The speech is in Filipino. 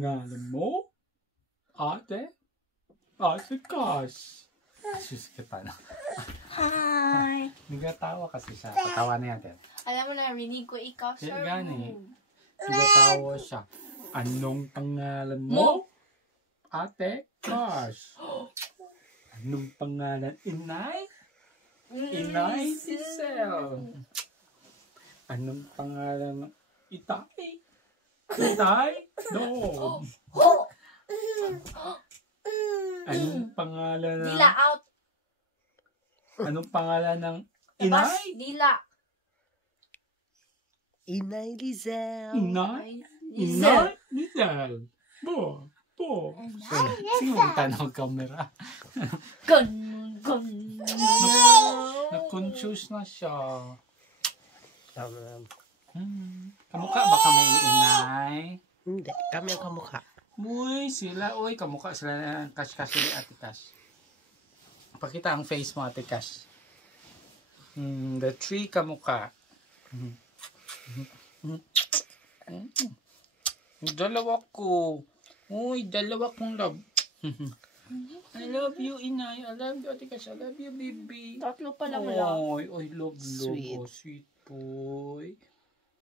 Ngalan mo? Ate? Ate Cash. Sus, kita na. Hi! Nagatawa kasi siya. Patawa na natin. Alam mo, narinig ko ikaw sa Gani. room. Nagatawa siya. Anong pangalan mo? Ate Cash. Anong pangalan? Inay? Inay Cicel. Anong pangalan ng Itay? Itay? No. Anong pangalan ng... Dila out. Anong pangalan ng Labas, Inay? dila. Inay Lizel. Inay? Inay? Lizel. Po. Sino ang tanong camera? Ganun. Na-confuse na siya. Tama lang. Kamukha ba kami Inay? Hindi, kami ang kamukha. Uy, sila. Uy, kamukha sila ng Cash ni Ate Cash. Pakita ang face mo, Ate Cash. The three kamukha. Dalawa ko. Uy, dalawa kong love. I love you, Inay. I love you, Ate Cash. I love you, baby. Tatlo pala wala. Oy, love. Sweet. Oh, sweet boy.